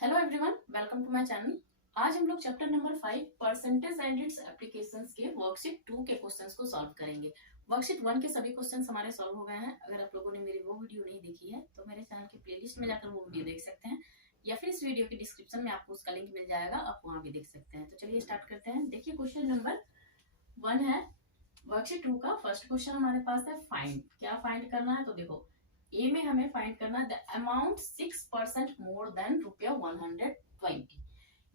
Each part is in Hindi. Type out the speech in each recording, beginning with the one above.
Hello everyone, welcome to my channel. आज हम लोग chapter number 5 percentage and its applications के वर्कशीट 2 के क्वेश्चंस को सॉल्व करेंगे। वर्कशीट 1 के सभी क्वेश्चंस हमारे सॉल्व हो गए हैं। अगर आप लोगों ने मेरी वो वीडियो नहीं देखी है तो मेरे चैनल के प्लेलिस्ट में जाकर वो वीडियो देख सकते हैं, या फिर इस वीडियो के डिस्क्रिप्शन में आपको उसका लिंक मिल जाएगा, आप वहां भी देख सकते हैं। तो चलिए स्टार्ट करते हैं। देखिए क्वेश्चन नंबर 1 है वर्कशीट 2 का। फर्स्ट क्वेश्चन हमारे पास है फाइंड। क्या फाइंड करना है? तो देखो ए में हमें फाइंड करना है द अमाउंट 6% मोर देन ₹120,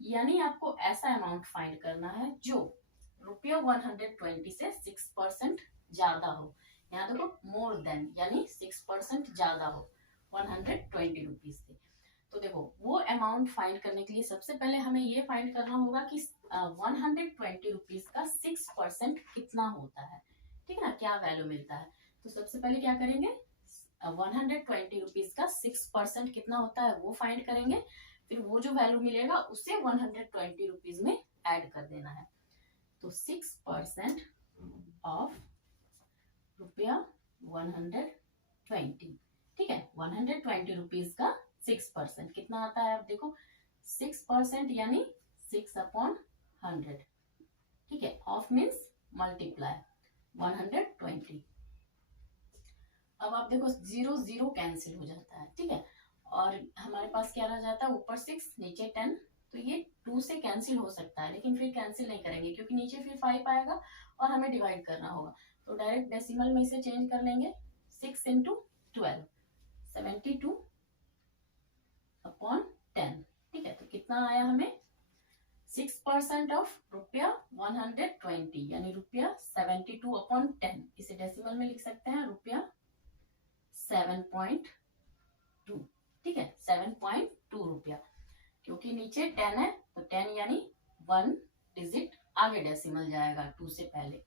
यानी आपको ऐसा अमाउंट फाइंड करना है जो ₹120 से 6% ज्यादा हो। यहाँ देखो मोर देन यानी 6% ज्यादा हो 120 रुपीज से। तो देखो वो अमाउंट फाइंड करने के लिए सबसे पहले हमें ये फाइंड करना होगा कि 120 रुपीज का 6% कितना होता है। ठीक है ना, क्या वैल्यू मिलता है। तो सबसे पहले क्या करेंगे, 120 रुपीज का 6% कितना होता है वो फाइंड करेंगे। फिर वो जो वैल्यू मिलेगा उसे 120 रुपीज में ऐड कर देना है। तो 6% ऑफ ₹120। ठीक है, 120 रुपीज का 6% कितना आता है। अब देखो 6% यानी 6/100। ठीक है, ऑफ मीन्स मल्टीप्लाई 120। अब आप देखो 0 0 कैंसिल हो जाता है। ठीक है, और हमारे पास क्या रह जाता है, ऊपर 6 नीचे 10। तो ये 2 से कैंसिल हो सकता है, लेकिन फिर कैंसिल नहीं करेंगे क्योंकि नीचे फिर 5 आएगा और हमें डिवाइड करना होगा। तो डायरेक्ट डेसिमल में इसे चेंज कर लेंगे। 6 × 12 72/10। ठीक है, तो कितना आया हमें, 6% ऑफ ₹120 यानी ₹72/10। इसे डेसिमल में लिख सकते हैं ₹7.2। ठीक है, 7.2 रुपया। क्योंकि नीचे 10 है तो 10 यानी 1 डिजिट आगे डेसिमल जाएगा 2 से पहले।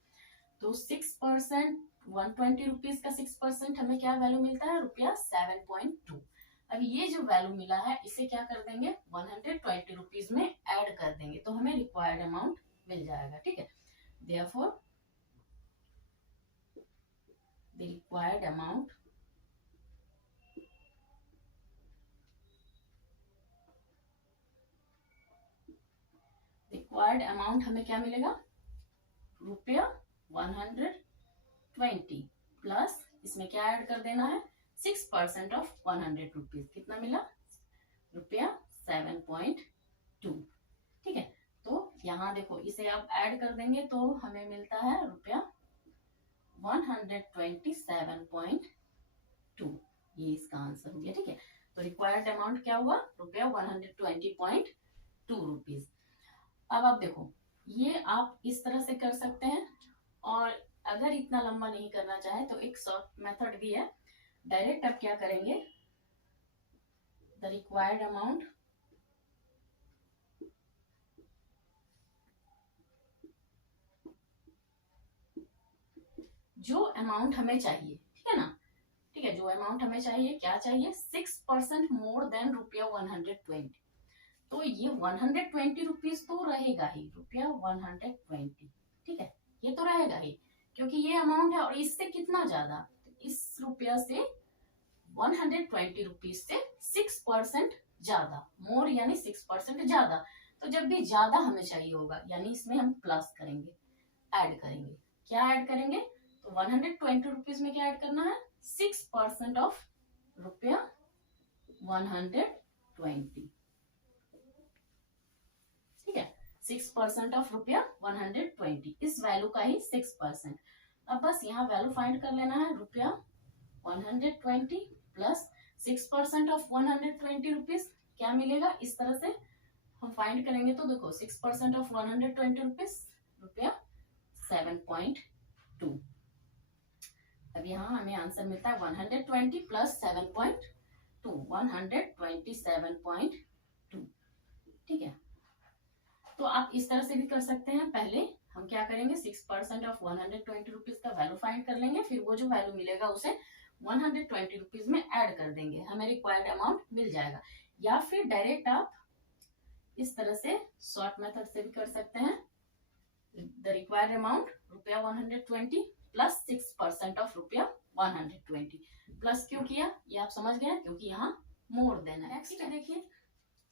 तो 6% 120 रुपीज का 6% हमें क्या वैल्यू मिलता है, ₹7.2। अब ये जो वैल्यू मिला है इसे क्या कर देंगे, 120 रुपीज में ऐड कर देंगे तो हमें रिक्वायर्ड अमाउंट मिल जाएगा। ठीक है, देयरफॉर द रिक्वायर्ड अमाउंट हमें क्या मिलेगा, ₹120 प्लस इसमें क्या ऐड कर देना है, 6% ऑफ 100 रुपीज। कितना मिला, ₹7.2। ठीक है, तो यहाँ देखो इसे आप ऐड कर देंगे तो हमें मिलता है ₹127.2। ये इसका आंसर हो गया। ठीक है, तो रिक्वायर्ड अमाउंट क्या हुआ, ₹120.2 रुपीज। अब आप देखो ये आप इस तरह से कर सकते हैं, और अगर इतना लंबा नहीं करना चाहे तो एक शॉर्ट मेथड भी है। डायरेक्ट आप क्या करेंगे, द रिक्वायर्ड अमाउंट जो अमाउंट हमें चाहिए, ठीक है ना। ठीक है, जो अमाउंट हमें चाहिए, क्या चाहिए, 6% मोर देन ₹120। तो ये 120 रुपीज तो रहेगा ही, ₹120। ठीक है, ये तो रहेगा ही क्योंकि ये अमाउंट है। और इससे कितना ज्यादा, तो इस रुपया से 120 रुपीज से 6% ज्यादा, मोर यानी 6% ज्यादा। तो जब भी ज्यादा हमें चाहिए होगा यानी इसमें हम प्लस करेंगे, ऐड करेंगे। क्या ऐड करेंगे, तो 120 रुपीज में क्या ऐड करना है, 6% ऑफ ₹120। ठीक है, 6% ऑफ ₹120, इस वैल्यू का ही 6%। अब बस यहाँ वैल्यू फाइंड कर लेना है, ₹120 प्लस 6% ऑफ 120 रुपीज क्या मिलेगा। इस तरह से हम फाइंड करेंगे तो देखो 6% ऑफ 120 रुपीज ₹7.2। अब यहाँ हमें आंसर मिलता है 120 प्लस 7.2, 127.2। ठीक है, तो आप इस तरह से भी कर सकते हैं। पहले हम क्या करेंगे, 6% ऑफ 120 रुपीज का वैल्यू फाइंड कर लेंगे, फिर वो जो वैल्यू मिलेगा उसे 120 रुपीज में ऐड कर देंगे, हमें रिक्वायर्ड अमाउंट मिल जाएगा। या फिर डायरेक्ट आप इस तरह से शॉर्ट मेथड से भी कर सकते हैं, the required amount ₹120 plus 6% of ₹120। Plus क्यों किया ये आप समझ गए, क्योंकि यहाँ मोर देना है। नेक्स्ट देखिए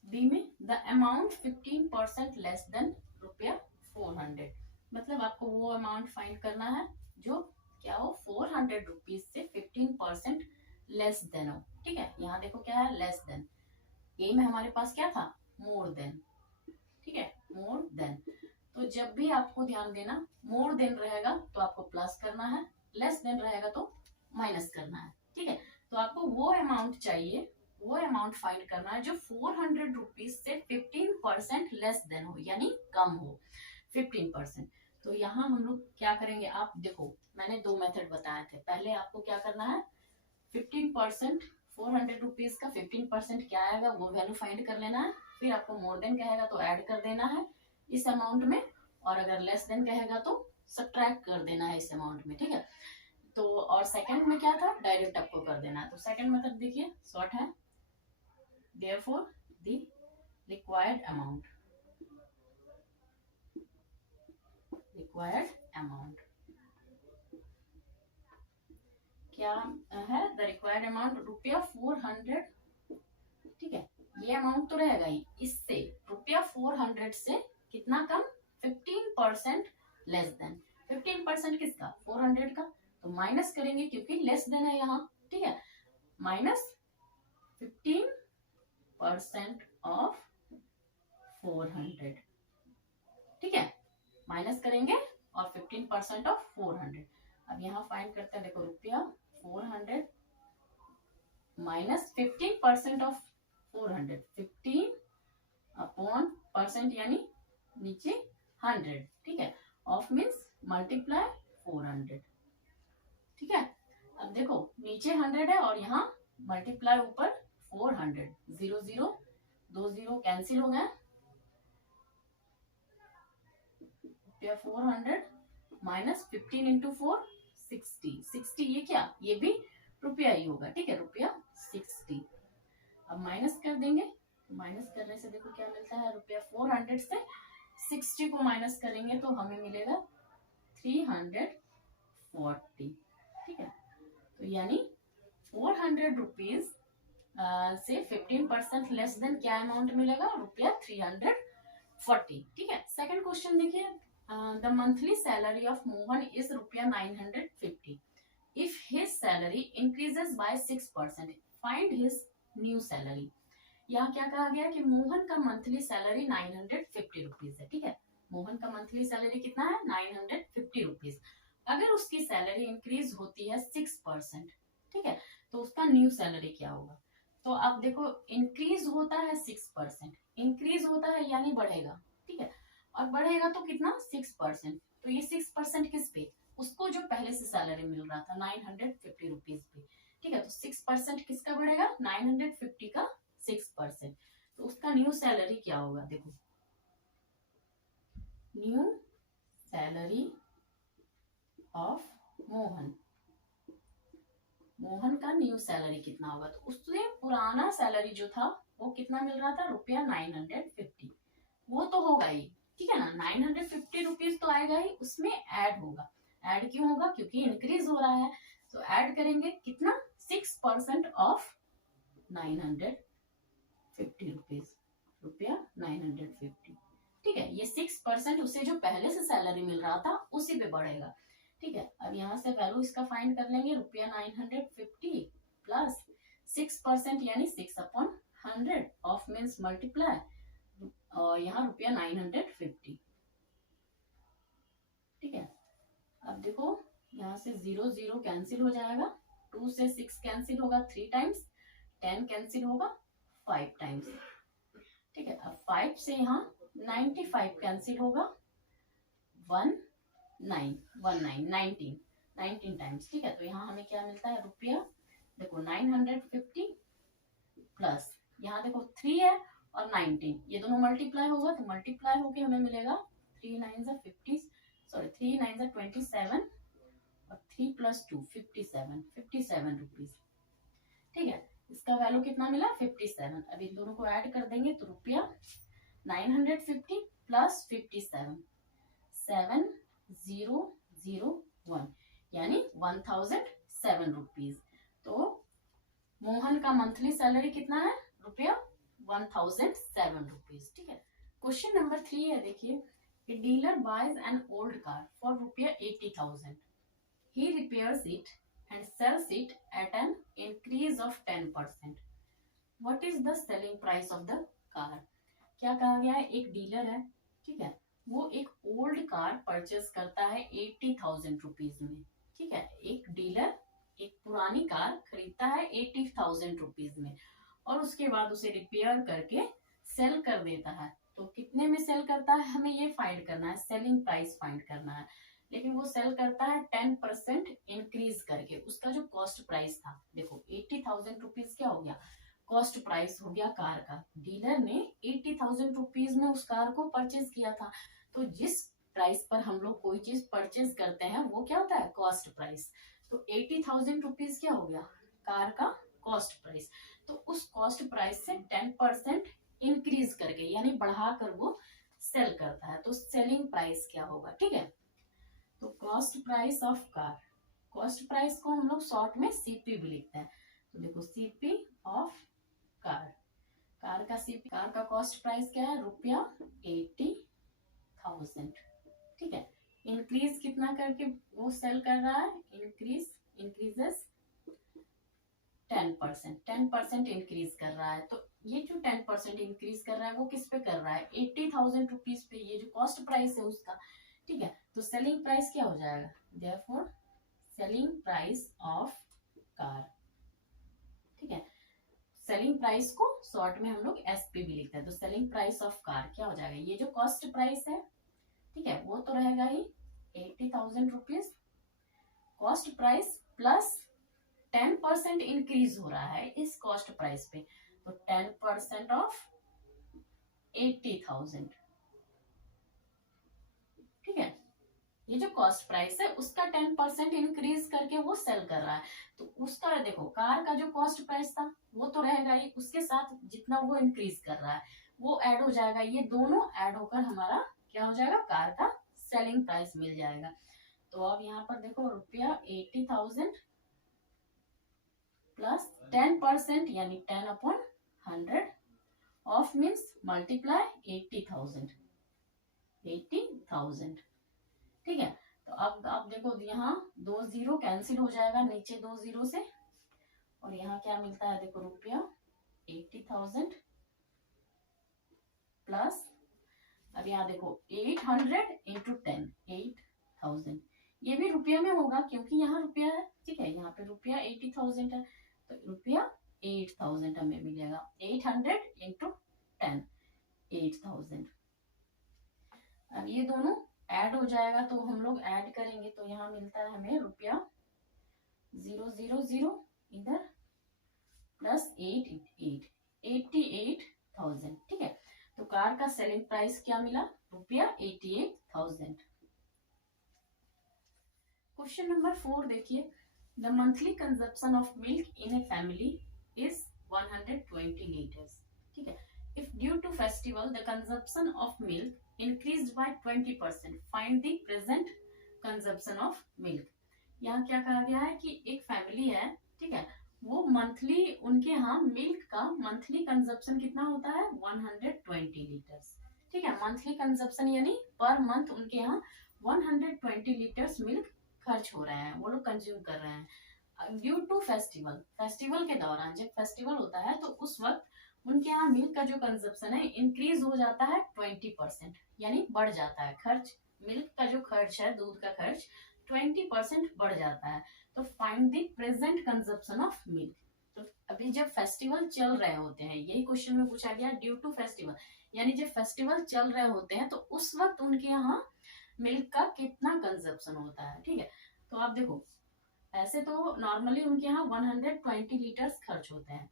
बी में द अमाउंट 15% लेस देन ₹400, मतलब आपको वो अमाउंट फाइंड करना है जो क्या हो, ₹400 से 15% लेस देन हो। ठीक है, यहाँ देखो क्या है, लेस देन। ए में हमारे पास क्या था, मोर देन। ठीक है, मोर देन। तो जब भी आपको ध्यान देना, मोर देन रहेगा तो आपको प्लस करना है, लेस देन रहेगा तो माइनस करना है। ठीक है, तो आपको वो अमाउंट चाहिए, वो अमाउंट फाइंड करना है जो ₹400 से 15% लेस देन हो, यानी कम हो 15%। तो यहाँ हम लोग क्या करेंगे, आप देखो मैंने दो मेथड बताए थे। पहले आपको क्या करना है, 15%, ₹400 का 15% क्या आएगा वो वैल्यू फाइंड कर लेना है। फिर आपको मोर देन कहेगा तो ऐड कर देना है इस अमाउंट में, और अगर लेस देन कहेगा तो सब्ट्रैक्ट कर देना है इस अमाउंट में। ठीक है, तो और सेकंड में क्या था, डायरेक्ट आपको कर देना है। तो सेकंड मेथड देखिए शॉर्ट है, therefore the required amount क्या है, द रिक्वायर्ड अमाउंट ₹400। ठीक है, ये अमाउंट तो रहेगा ही, इससे ₹400 से कितना कम, 15% लेस देन। 15% किसका, 400 का, तो माइनस करेंगे क्योंकि लेस देन है यहाँ। ठीक है, माइनस 15% ऑफ 400। ठीक है, माइनस करेंगे और 15% ऑफ 400। अब यहाँ फाइंड करते हैं, देखो ₹400 माइनस 15% ऑफ 400, 15 अपॉन परसेंट यानी नीचे 100। ठीक है, ऑफ मीन्स मल्टीप्लाई 400। ठीक है, अब देखो नीचे 100 है और यहाँ मल्टीप्लाई ऊपर 400, 0 0 2 0 कैंसिल हो गए। 400 माइनस 15 इंटू 4 60, ये क्या, ये भी रुपया ही होगा। ठीक है, ₹60। अब माइनस कर देंगे, माइनस करने से देखो क्या मिलता है, ₹400 से 60 को माइनस करेंगे तो हमें मिलेगा 340। ठीक है, तो यानी ₹400 से 15% लेस देन क्या अमाउंट मिलेगा, ₹340। ठीक है, सेकंड क्वेश्चन देखिए, the monthly salary of Mohan is ₹950। If his salary increases by 6%, find his new salary. यहाँ क्या कहा गया कि मोहन का मंथली सैलरी ₹950 है। ठीक है, मोहन का मंथली सैलरी कितना है, ₹950। अगर उसकी सैलरी इंक्रीज होती है 6%, ठीक है, तो उसका न्यू सैलरी क्या होगा। तो आप देखो इंक्रीज होता है 6%, इंक्रीज होता है यानी बढ़ेगा। ठीक है, और बढ़ेगा तो कितना, 6%। तो ये 6% किस पे, उसको जो पहले से सैलरी मिल रहा था ₹950 पे। ठीक है, तो 6% किसका बढ़ेगा, 950 का 6%। तो उसका न्यू सैलरी क्या होगा, देखो new salary of Mohan, Mohan का न्यू सैलरी कितना होगा। तो उससे पुराना सैलरी जो था वो कितना मिल रहा था, ₹950, वो तो होगा ही। ठीक है ना, ₹950 तो आएगा ही, उसमें ऐड होगा। ऐड क्यों होगा, क्योंकि इंक्रीज हो रहा है। तो ऐड करेंगे कितना, 6% ऑफ ₹950, ₹950। ठीक है, ये 6% उससे जो पहले से सैलरी मिल रहा था उसी पे बढ़ेगा। ठीक है, अब यहाँ से वैल्यू इसका फाइंड कर लेंगे, ₹950 प्लस 6% यानी 6/100 ऑफ मीन्स मल्टीप्लाई, और यहाँ ₹950। ठीक है, अब देखो यहाँ से 0 0 कैंसिल हो जाएगा, 2 से 6 कैंसिल होगा 3 टाइम्स, 10 कैंसिल होगा 5 टाइम्स। ठीक है, अब 5 से यहाँ 95 कैंसिल होगा, 19 टाइम्स। ठीक है, तो यहाँ हमें क्या मिलता है, रुपया देखो 950 प्लस यहाँ देखो 3 है और 19, ये दोनों मल्टीप्लाई होगा तो मल्टीप्लाई होके हमें मिलेगा 3 9 50, सॉरी 3 9 27 और 3 + 2 57 रुपीज। ठीक है, इसका वैल्यू कितना मिला, 57। अब इन दोनों को ऐड कर देंगे तो ₹950 प्लस 57 7001 यानी 1007 रुपीज। तो मोहन का मंथली सैलरी कितना है, 1007 रुपीज। ठीक है। क्वेश्चन नंबर 3 है, देखिए, a dealer buys an old car for ₹80,000. He repairs it and sells it at an increase of 10%. What is the selling price of the car? क्या कहा गया है, एक डीलर है, ठीक है, वो एक ओल्ड कार परचेस करता है 80,000 रुपीज में। ठीक है, एक डीलर एक पुरानी कार खरीदता है 80,000 रुपीज में और उसके बाद उसे रिपेयर करके सेल कर देता है। तो कितने में सेल करता है, हमें ये फाइंड करना है, सेलिंग प्राइस फाइंड करना है। लेकिन वो सेल करता है 10% इंक्रीज करके। उसका जो कॉस्ट प्राइस था, देखो 80,000 रुपीज क्या हो गया, कॉस्ट प्राइस हो गया कार का। डीलर ने 80,000 रुपीज में उस कार को परचेज किया था। तो जिस प्राइस पर हम लोग कोई चीज परचेज करते हैं वो क्या होता है, कॉस्ट प्राइस। तो 80,000 रुपीज क्या हो गया, कार का कॉस्ट प्राइस। तो उस कॉस्ट प्राइस से 10% इंक्रीज करके यानी बढ़ाकर वो सेल करता है। तो सेलिंग प्राइस क्या होगा, ठीक है। तो cost price of car, cost price को हम लोग शॉर्ट में सीपी भी लिखते हैं। तो देखो सीपी ऑफ कार, कार का सीपी, कार का कॉस्ट प्राइस क्या है, ₹80,000। ठीक है, इंक्रीज कितना करके वो सेल कर रहा है, इंक्रीजेस 10%, 10% इंक्रीज कर रहा है। तो ये जो 10% इंक्रीज कर रहा है वो किस पे कर रहा है, 80,000 रुपीज पे, ये जो कॉस्ट प्राइस है उसका। ठीक है, तो सेलिंग प्राइस क्या हो जाएगा, therefore selling price of car. ठीक है, सेलिंग प्राइस को शॉर्ट में हम लोग एसपी भी लिखते हैं। तो सेलिंग प्राइस ऑफ कार क्या हो जाएगा, ये जो कॉस्ट प्राइस है, ठीक है, वो तो रहेगा ही 80,000 rupees, cost price plus 10% increase हो रहा है इस कॉस्ट प्राइस पे। तो 10% ऑफ 80,000। ठीक है, ये जो कॉस्ट प्राइस है उसका 10% इंक्रीज करके वो सेल कर रहा है। तो उसका देखो, कार का जो कॉस्ट प्राइस था वो तो रहेगा ही, उसके साथ जितना वो इंक्रीज कर रहा है वो ऐड हो जाएगा। ये दोनों ऐड होकर हमारा क्या हो जाएगा, कार का सेलिंग प्राइस मिल जाएगा। तो अब यहाँ पर देखो ₹80,000 प्लस 10% यानी 10/100 ऑफ मीन्स मल्टीप्लाई 80,000। ठीक है, तो अब देखो यहाँ 2 0 कैंसिल हो जाएगा नीचे 2 0 से, और यहाँ क्या मिलता है, देखो ₹80,000 प्लस, अब यहाँ देखो 800 इंटू 10, 8,000। ये भी रुपया में होगा क्योंकि यहाँ रुपया है। ठीक है, यहाँ पे रुपया 80,000 है, तो ₹8,000 हमें मिलेगा। 800 इंटू 10, 8,000। अब ये दोनों ऐड हो जाएगा, तो हम लोग ऐड करेंगे तो यहाँ मिलता है हमें ₹000 इधर प्लस 88,000। ठीक है, तो कार का सेलिंग प्राइस क्या मिला, ₹88,000। क्वेश्चन नंबर 4 देखिए, the monthly consumption of milk in a family is 120 litres. ठीक है, if due to festival the consumption of milk increased by 20%, find the present consumption of milk। यहाँ क्या कहा गया है कि एक फैमिली है, ठीक है, वो मंथली उनके यहाँ मिल्क का मंथली कंजप्शन कितना होता है, 120 लीटर्स। ठीक है, मंथली कंजप्शन यानी पर मंथ उनके यहाँ 120 लीटर्स मिल्क खर्च हो रहे हैं, वो लोग कंज्यूम कर रहे हैं। ड्यू टू फेस्टिवल, फेस्टिवल के दौरान, जब फेस्टिवल होता है तो उस वक्त उनके यहाँ मिल्क का जो कंजप्शन है इंक्रीज हो जाता है 20%, यानी बढ़ जाता है खर्च। मिल्क का जो खर्च है, दूध का खर्च 20% बढ़ जाता है। तो find the present consumption of milk. तो अभी जब फेस्टिवल चल रहे होते हैं, यही क्वेश्चन में पूछा गया, ड्यू टू फेस्टिवल यानी जब फेस्टिवल चल रहे होते हैं तो उस वक्त उनके यहाँ मिल्क का कितना कंजप्शन होता है। ठीक है, तो आप देखो, ऐसे तो नॉर्मली उनके यहाँ 120 लीटर्स खर्च होते हैं,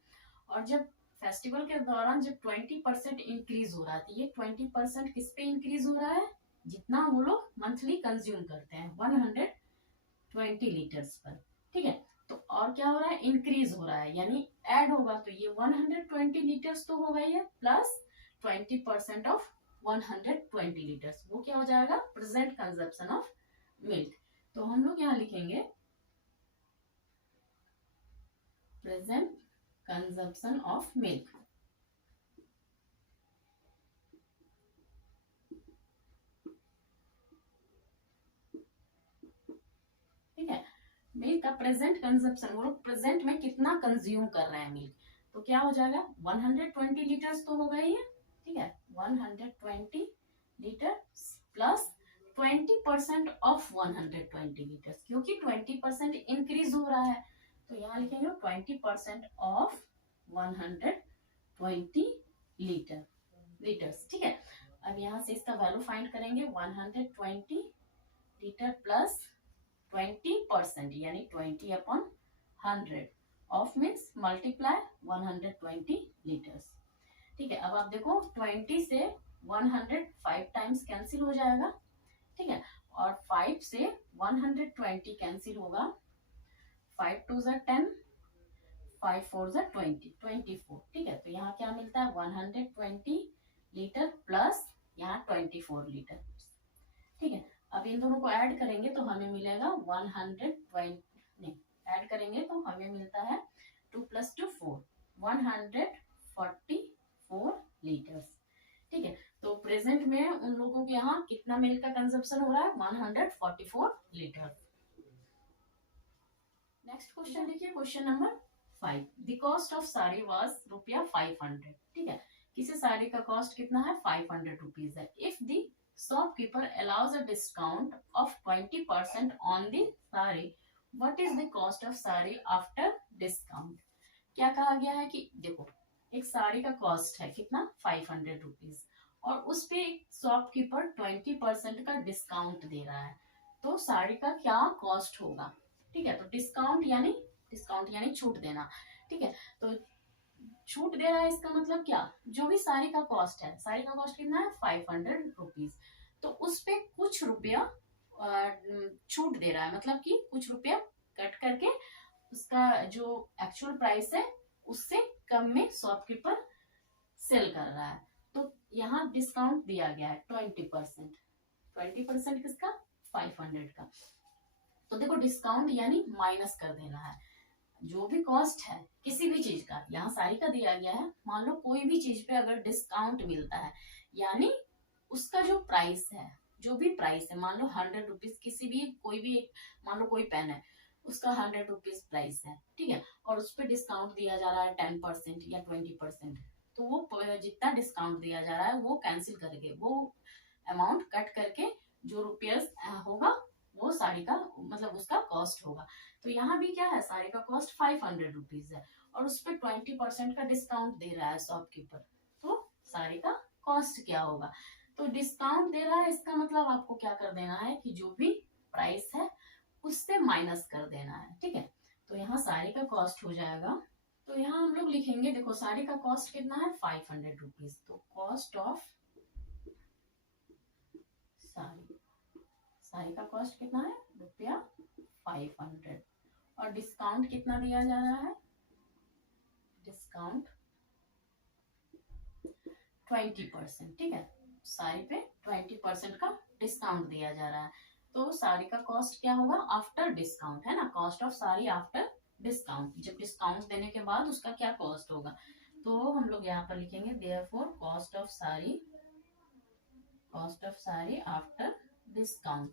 और जब फेस्टिवल के दौरान जब 20% इंक्रीज हो रहा है, तो ये 20% किस पे इंक्रीज हो रहा है, जितना वो लोग मंथली कंज्यूम करते हैं 120 लीटर्स पर। ठीक है, तो और क्या हो रहा है, इंक्रीज हो रहा है यानी ऐड होगा, तो ये 120 लीटर्स तो होगा ही, प्लस 20% ऑफ 120 लीटर्स, वो क्या हो जाएगा, प्रेजेंट कंजप्शन ऑफ मिल्क। तो हम लोग यहाँ लिखेंगे present consumption of milk. Milk का प्रेजेंट कंजप्शन, वो लोग प्रेजेंट में कितना कंज्यूम कर रहे हैं मिल्क, तो क्या हो जाएगा 120 लीटर्स तो होगा ही है, ठीक है, 120 लीटर प्लस 20% ऑफ 120 लीटर्स, क्योंकि 20% इंक्रीज हो रहा है, तो यहाँ लिखेंगे 20% ऑफ 120 लीटर्स, ठीक है। अब यहाँ से इसका वैल्यू फाइंड करेंगे, 120 लीटर प्लस 20% यानी 20/100 ऑफ मीन्स मल्टीप्लाई 120 लीटर्स, ठीक है। अब आप देखो 20 से 100 5 टाइम्स कैंसिल हो जाएगा, ठीक है, और 5 से 120 कैंसिल होगा, 5 2 ज़ा 10, 5 4 ज़ा 20, 24, ठीक है। तो यहाँ क्या मिलता है 120 लीटर प्लस यहाँ 24 लीटर, ठीक है। अब इन दोनों को ऐड करेंगे तो हमें मिलेगा 120, नहीं ऐड करेंगे तो हमें मिलता है 2 + 2 4, 144 लीटर्स, ठीक है। तो प्रेजेंट में उन लोगों के यहाँ कितना मिल्क का कंजप्शन हो रहा है 144 लीटर। नेक्स्ट क्वेश्चन देखिए, question number 5, the cost of sari was ₹500, ठीक है, किसी साड़ी का कॉस्ट कितना है 500 रुपीज है। If the shopkeeper allows a discount of 20% on the sari, what is the cost of sari after discount. क्या कहा गया है कि देखो एक साड़ी का कॉस्ट है कितना 500 रुपीज, और उस पे शॉपकीपर 20% का डिस्काउंट दे रहा है, तो साड़ी का क्या कॉस्ट होगा, ठीक है। तो डिस्काउंट यानी छूट देना, ठीक है। तो छूट दे रहा है इसका मतलब क्या, जो भी साड़ी का कॉस्ट है, साड़ी का कॉस्ट कितना है 500 रुपीज, तो उस पे कुछ रुपया छूट दे रहा है, मतलब कि कुछ रुपया कट करके उसका जो एक्चुअल प्राइस है उससे कम में शॉपकीपर सेल कर रहा है। तो यहाँ डिस्काउंट दिया गया है 20%, 20% किसका 500 का। तो देखो डिस्काउंट यानी माइनस कर देना है, जो भी कॉस्ट है किसी भी चीज का, यहाँ साड़ी का दिया गया है, मान लो कोई भी चीज पे अगर डिस्काउंट मिलता है यानी उसका जो प्राइस है, जो भी प्राइस है, मान लो 100 रुपीज, किसी भी कोई भी मान लो कोई पेन है उसका 100 रुपीज प्राइस है, ठीक है, और उस पर डिस्काउंट दिया जा रहा है 10% या 20%, तो वो जितना डिस्काउंट दिया जा रहा है वो कैंसिल करके, वो अमाउंट कट करके जो रुपीज होगा वो साड़ी का मतलब उसका कॉस्ट होगा। तो यहाँ भी क्या है, साड़ी का कॉस्ट 500 रुपीज है और उस पर 20% का डिस्काउंट दे रहा है शॉपकीपर, तो साड़ी का कॉस्ट क्या होगा। तो डिस्काउंट दे रहा है इसका मतलब आपको क्या कर देना है कि जो भी प्राइस है उससे माइनस कर देना है, ठीक है। तो यहाँ साड़ी का कॉस्ट हो जाएगा, तो यहाँ हम लोग लिखेंगे, देखो साड़ी का कॉस्ट कितना है 500 रुपीज, तो कॉस्ट ऑफ साड़ी का कॉस्ट कितना है ₹500, और डिस्काउंट कितना दिया जा रहा है, डिस्काउंट 20%, ठीक है, साड़ी पे 20% का डिस्काउंट दिया जा रहा है। तो साड़ी का कॉस्ट क्या होगा आफ्टर डिस्काउंट, है ना, cost of sari after discount, जब डिस्काउंट देने के बाद उसका क्या कॉस्ट होगा, तो हम लोग यहाँ पर लिखेंगे therefore cost of sari after discount,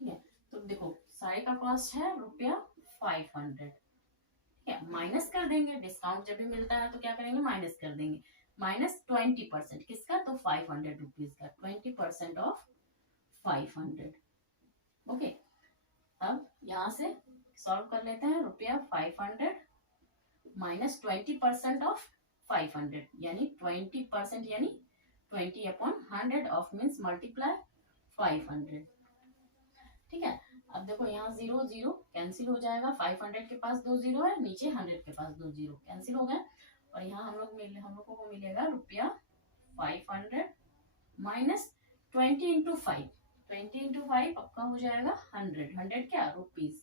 ठीक है। तो देखो साड़ी का कॉस्ट है ₹500, ठीक है, माइनस कर देंगे, डिस्काउंट जब भी मिलता है तो क्या करेंगे माइनस कर देंगे, माइनस 20% किसका, तो 500 रुपीज का, 20% ऑफ 500, ओके। अब यहाँ से सॉल्व कर लेते हैं, ₹500 माइनस 20% ऑफ 500 यानी 20% यानी 20/100 ऑफ मीन्स मल्टीप्लाई 500, ठीक है। अब देखो यहाँ 0 0 कैंसिल हो जाएगा, 500 के पास 2 0 है, नीचे 100 के पास 2 0 कैंसिल हो गए, और यहाँ हम लोगों को मिलेगा ₹500 माइनस 20 × 5 आपका हो जाएगा 100 क्या रुपीज,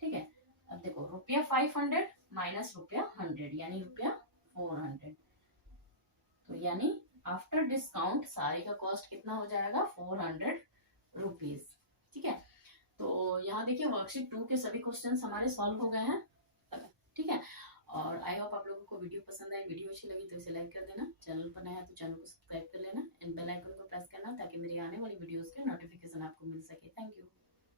ठीक है। अब देखो ₹500 माइनस ₹100 यानी ₹400, तो यानी आफ्टर डिस्काउंट साड़ी का कॉस्ट कितना हो जाएगा 400 रुपीज, ठीक है। तो यहाँ देखिए वर्कशीट 2 के सभी क्वेश्चन हमारे सॉल्व हो गए हैं, ठीक है, और आई होप आप लोगों को वीडियो पसंद आई, वीडियो अच्छी लगी तो इसे लाइक कर देना, चैनल पर नया है तो चैनल को सब्सक्राइब कर लेना एंड बेल आइकन को प्रेस करना ताकि मेरी आने वाली वीडियोस के नोटिफिकेशन आपको मिल सके। Thank you.